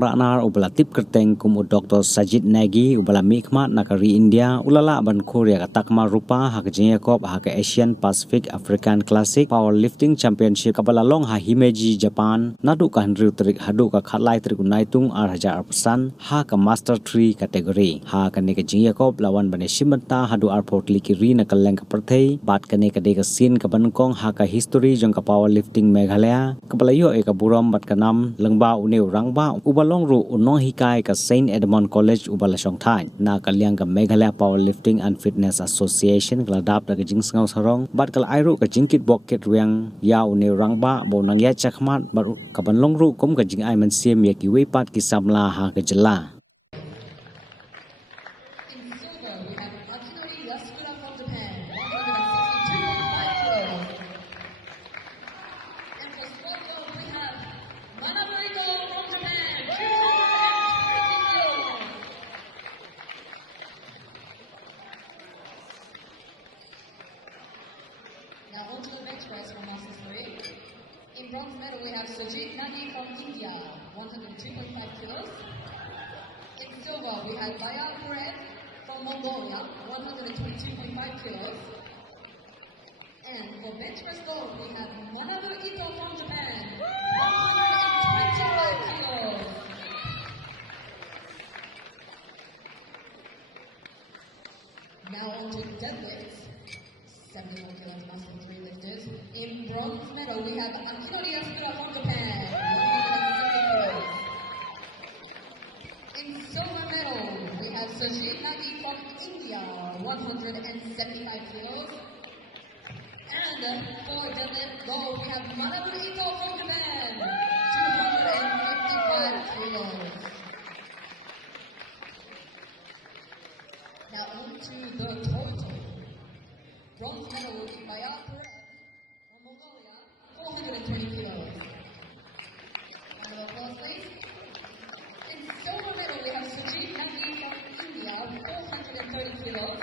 Raknar ubala tip kerteng kum Dr. Sajid Nagi ubala mikmat nakari India ulala ban Korea katakma rupa hak Jacob hak Asian Pacific African Classic Powerlifting Championship kabala long ha Himeji Japan nadu ka handriu trik hadu ka khatlai trik naitung 8,000% ha ka Master 3 kategori ha ka ne ka Jacob lawan bane simanta hadu airport likiri na kaleng ka perthei bat ka ne ka de ka sin ka bankong ha ka history jong ka powerlifting Meghalaya kabala yo e ka buram bat ka nam lengba uneu rangba ubalong ru unong hikai ka Saint Edmund College ubala songthai na kalyang ka Meghalaya Powerlifting and Fitness Association kladap da jing sngau sarong bat kal airu ka jingkit bokket riang ya uneu rangba bo nang ya chakmat baru ka banlong ru kum ka jing ai man siem ya ki weipat ki samla ha ka jela. Now on to the bench press for Masters 3. In bronze medal we have Sajid Nagi from India, 102.5 kilos. In silver we have Bayal Puret from Mongolia, 122.5 kilos. And for bench press gold we have Manabu Ito from Japan, 125 kilos. Now on to deadlifts. 71 kilos Master 3 lifters. In bronze medal, we have Akinori Asura from Japan, 170 kilos. In silver medal, we have Sajid Nagi from India, 175 kilos. And for deadlift gold, we have Manabu Ito from Japan, 255 kilos. Now on to the total. Bronze medal will be Bayal Puret from Mongolia, 420 kilos. Round of applause, please. In silver medal, we have Sajid Nagi from India, 430 kilos.